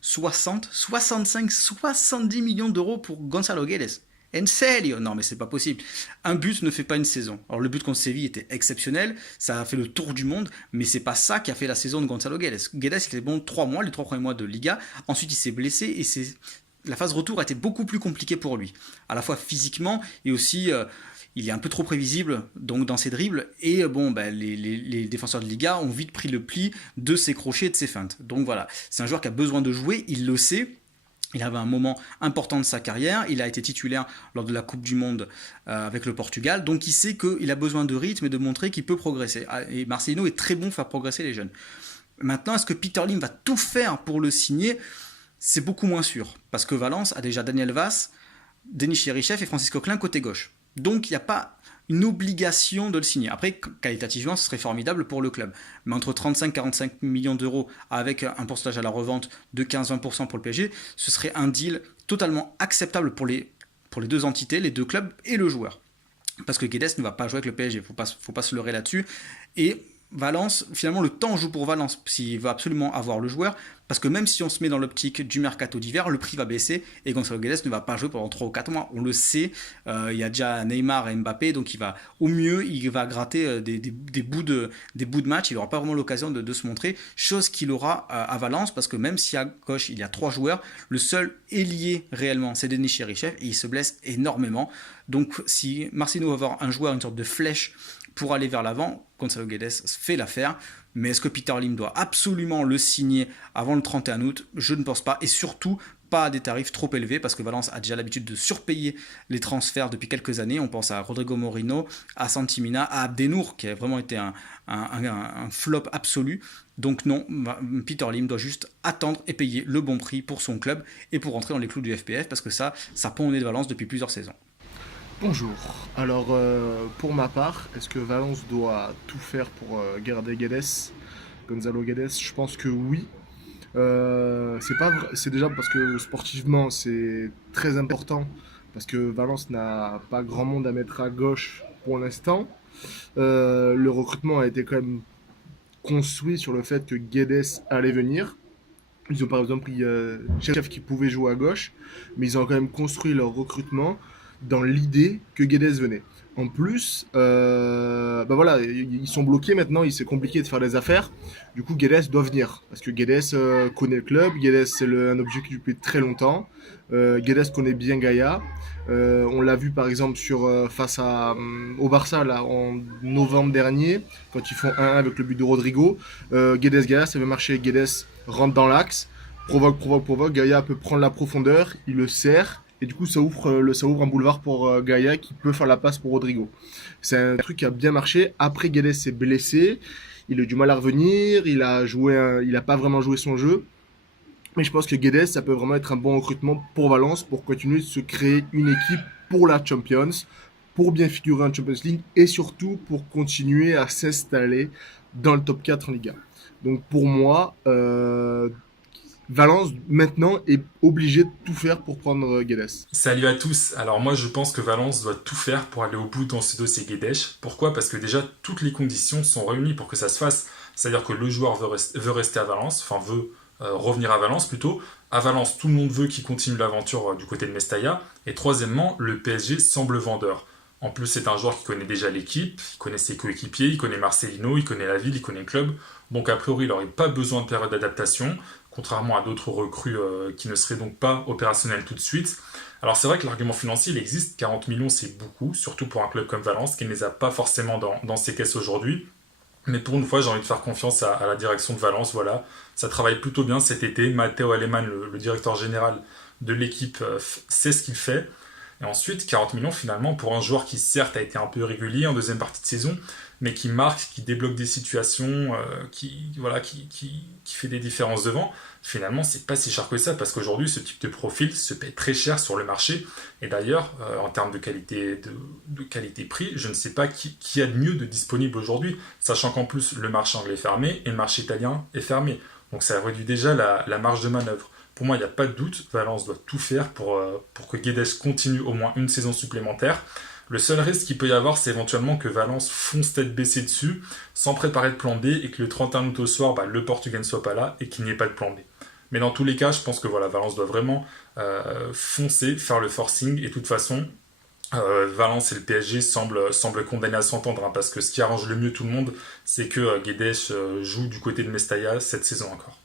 60, 65, 70 millions d'euros pour Gonzalo Guedes. En serio? Non, mais c'est pas possible. Un but ne fait pas une saison. Alors, le but contre Séville était exceptionnel, ça a fait le tour du monde, mais c'est pas ça qui a fait la saison de Gonzalo Guedes. Guedes, il était bon 3 mois, les 3 premiers mois de Liga. Ensuite, il s'est blessé et la phase retour a été beaucoup plus compliquée pour lui, à la fois physiquement et aussi il est un peu trop prévisible donc dans ses dribbles et bon les défenseurs de Liga ont vite pris le pli de ses crochets et de ses feintes. Donc voilà, c'est un joueur qui a besoin de jouer, il le sait. Il avait un moment important de sa carrière, il a été titulaire lors de la Coupe du Monde avec le Portugal, donc il sait qu'il a besoin de rythme et de montrer qu'il peut progresser. Et Marcelino est très bon pour faire progresser les jeunes. Maintenant, est-ce que Peter Lim va tout faire pour le signer? C'est beaucoup moins sûr, parce que Valence a déjà Daniel Vaz, Denis Cherichev et Francis Coquelin côté gauche. Donc il n'y a pas une obligation de le signer. Après, qualitativement, ce serait formidable pour le club. Mais entre 35 et 45 millions d'euros avec un pourcentage à la revente de 15-20% pour le PSG, ce serait un deal totalement acceptable pour les deux entités, les deux clubs et le joueur. Parce que Guedes ne va pas jouer avec le PSG, il ne faut pas se leurrer là-dessus. Et Valence, finalement, le temps joue pour Valence s'il veut absolument avoir le joueur, parce que même si on se met dans l'optique du mercato d'hiver, le prix va baisser et Gonzalo Guedes ne va pas jouer pendant 3 ou 4 mois. On le sait, il y a déjà Neymar et Mbappé, donc au mieux, il va gratter des bouts de match, il n'aura pas vraiment l'occasion de se montrer, chose qu'il aura à Valence, parce que même si à gauche il y a 3 joueurs, le seul ailier réellement, c'est Denis Cherichev, et il se blesse énormément. Donc si Marcino va avoir un joueur, une sorte de flèche, pour aller vers l'avant, Gonzalo Guedes fait l'affaire. Mais est-ce que Peter Lim doit absolument le signer avant le 31 août? Je ne pense pas. Et surtout, pas à des tarifs trop élevés, parce que Valence a déjà l'habitude de surpayer les transferts depuis quelques années. On pense à Rodrigo Morino, à Santimina, à Abdenour, qui a vraiment été un flop absolu. Donc non, Peter Lim doit juste attendre et payer le bon prix pour son club et pour rentrer dans les clous du FPF, parce que ça pend au nez de Valence depuis plusieurs saisons. Bonjour. Alors, pour ma part, est-ce que Valence doit tout faire pour garder Guedes, Gonzalo Guedes? Je pense que oui. C'est déjà parce que sportivement, c'est très important, parce que Valence n'a pas grand monde à mettre à gauche pour l'instant. Le recrutement a été quand même construit sur le fait que Guedes allait venir. Ils ont par exemple pris Chef qui pouvait jouer à gauche, mais ils ont quand même construit leur recrutement dans l'idée que Guedes venait. En plus, bah voilà, ils sont bloqués maintenant, c'est compliqué de faire des affaires. Du coup, Guedes doit venir. Parce que Guedes connaît le club, Guedes c'est un objectif depuis très longtemps. Guedes connaît bien Gaïa. On l'a vu par exemple face au Barça là, en novembre dernier, quand ils font 1-1 avec le but de Rodrigo. Guedes Gaïa, ça veut marcher. Guedes rentre dans l'axe, provoque. Gaïa peut prendre la profondeur, il le serre. Et du coup, ça ouvre un boulevard pour Gaïa qui peut faire la passe pour Rodrigo. C'est un truc qui a bien marché. Après, Guedes s'est blessé. Il a eu du mal à revenir. Il a pas vraiment joué son jeu. Mais je pense que Guedes, ça peut vraiment être un bon recrutement pour Valence pour continuer de se créer une équipe pour la Champions, pour bien figurer en Champions League et surtout pour continuer à s'installer dans le top 4 en Liga. Donc pour moi, Valence maintenant est obligé de tout faire pour prendre Guedes. Salut à tous. Alors moi je pense que Valence doit tout faire pour aller au bout dans ce dossier Guedes. Pourquoi? Parce que déjà toutes les conditions sont réunies pour que ça se fasse. C'est-à-dire que le joueur veut rester à Valence, enfin veut revenir à Valence plutôt. À Valence, tout le monde veut qu'il continue l'aventure du côté de Mestalla. Et troisièmement, le PSG semble vendeur. En plus, c'est un joueur qui connaît déjà l'équipe, il connaît ses coéquipiers, il connaît Marcelino, il connaît la ville, il connaît le club. Donc a priori, il n'aurait pas besoin de période d'adaptation, contrairement à d'autres recrues qui ne seraient donc pas opérationnelles tout de suite. Alors c'est vrai que l'argument financier, il existe, 40 millions c'est beaucoup, surtout pour un club comme Valence, qui ne les a pas forcément dans ses caisses aujourd'hui. Mais pour une fois, j'ai envie de faire confiance à la direction de Valence. Voilà, ça travaille plutôt bien cet été. Matteo Alemann, le directeur général de l'équipe, sait ce qu'il fait. Et ensuite, 40 millions finalement pour un joueur qui certes a été un peu irrégulier en deuxième partie de saison, mais qui marque, qui débloque des situations, qui fait des différences devant. Finalement, c'est pas si cher que ça, parce qu'aujourd'hui, ce type de profil se paie très cher sur le marché. Et d'ailleurs, en termes de qualité-prix, je ne sais pas qui a de mieux de disponible aujourd'hui, sachant qu'en plus, le marché anglais est fermé et le marché italien est fermé. Donc ça réduit déjà la marge de manœuvre. Pour moi, il n'y a pas de doute, Valence doit tout faire pour que Guedes continue au moins une saison supplémentaire. Le seul risque qu'il peut y avoir, c'est éventuellement que Valence fonce tête baissée dessus, sans préparer de plan B, et que le 31 août au soir, le Portugais ne soit pas là, et qu'il n'y ait pas de plan B. Mais dans tous les cas, je pense que voilà, Valence doit vraiment foncer, faire le forcing. Et de toute façon, Valence et le PSG semblent condamnés à s'entendre, hein, parce que ce qui arrange le mieux tout le monde, c'est que Guedes joue du côté de Mestalla cette saison encore.